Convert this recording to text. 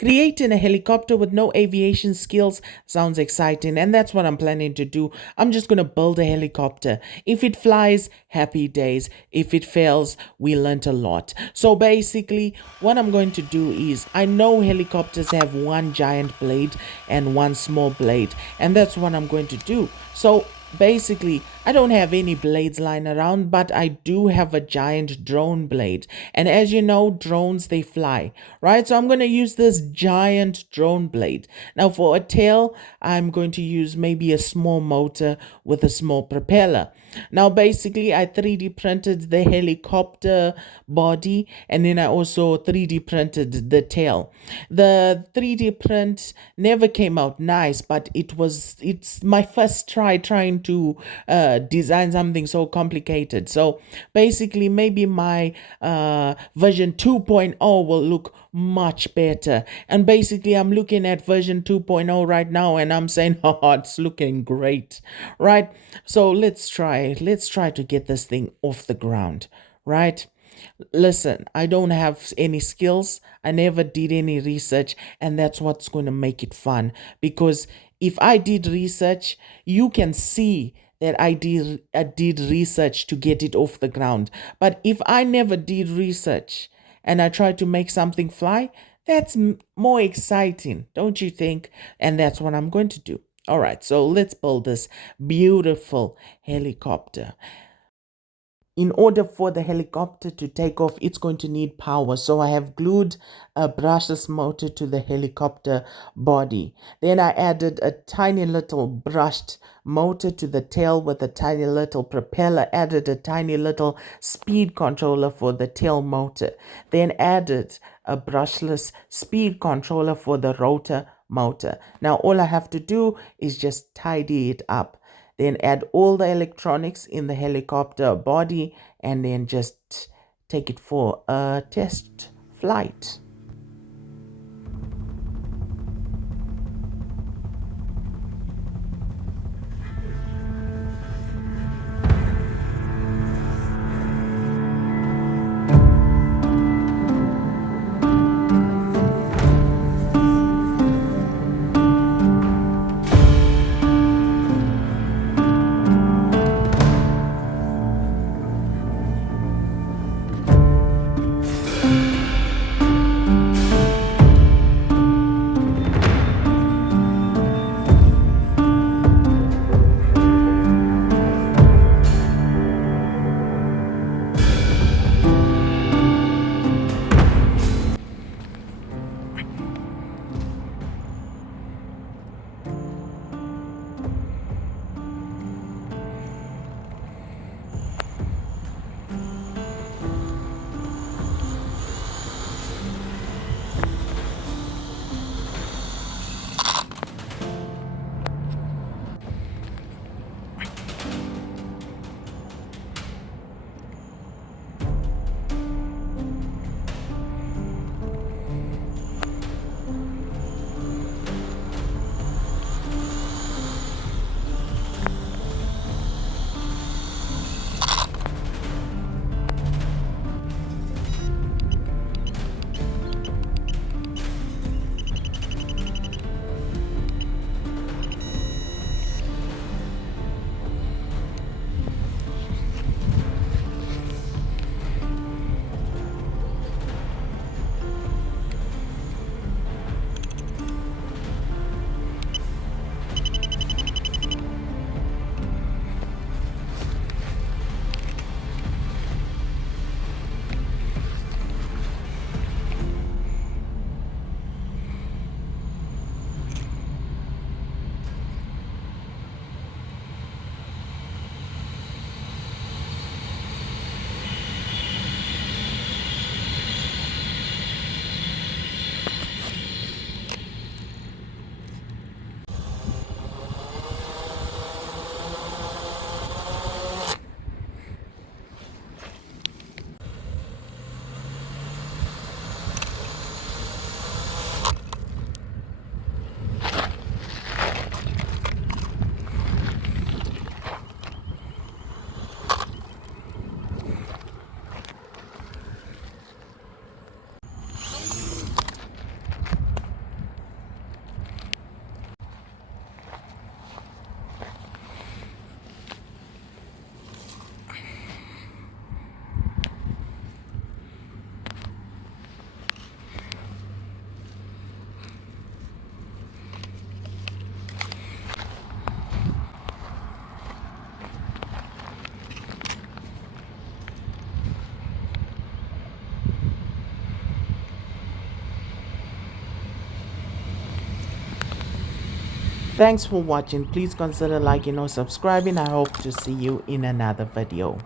Creating a helicopter with no aviation skills sounds exciting, and that's what I'm planning to do. I'm just going to build a helicopter. If it flies, happy days. If it fails, we learned a lot. So basically, what I'm going to do is, I know helicopters have one giant blade and one small blade, and that's what I'm going to do. So basically, I don't have any blades lying around, but I do have a giant drone blade. And as you know, drones, they fly, right? So I'm going to use this giant drone blade. Now for a tail, I'm going to use maybe a small motor with a small propeller. Now basically, I 3D printed the helicopter body, and then I also 3D printed the tail. The 3D print never came out nice, but it's my first trying to design something so complicated. So basically, maybe my version 2.0 will look much better. And basically, I'm looking at version 2.0 right now, and I'm saying, oh, it's looking great, right? So let's try to get this thing off the ground, right? Listen, I don't have any skills. I never did any research, and that's what's going to make it fun. Because if I did research, you can see that I did research to get it off the ground. But if I never did research and I tried to make something fly, that's more exciting, don't you think? And that's what I'm going to do. All right, so let's build this beautiful helicopter. In order for the helicopter to take off, it's going to need power. So I have glued a brushless motor to the helicopter body. Then I added a tiny little brushed motor to the tail with a tiny little propeller, added a tiny little speed controller for the tail motor, then added a brushless speed controller for the rotor motor. Now all I have to do is just tidy it up. Then add all the electronics in the helicopter body, and then just take it for a test flight. Thanks for watching. Please consider liking or subscribing. I hope to see you in another video.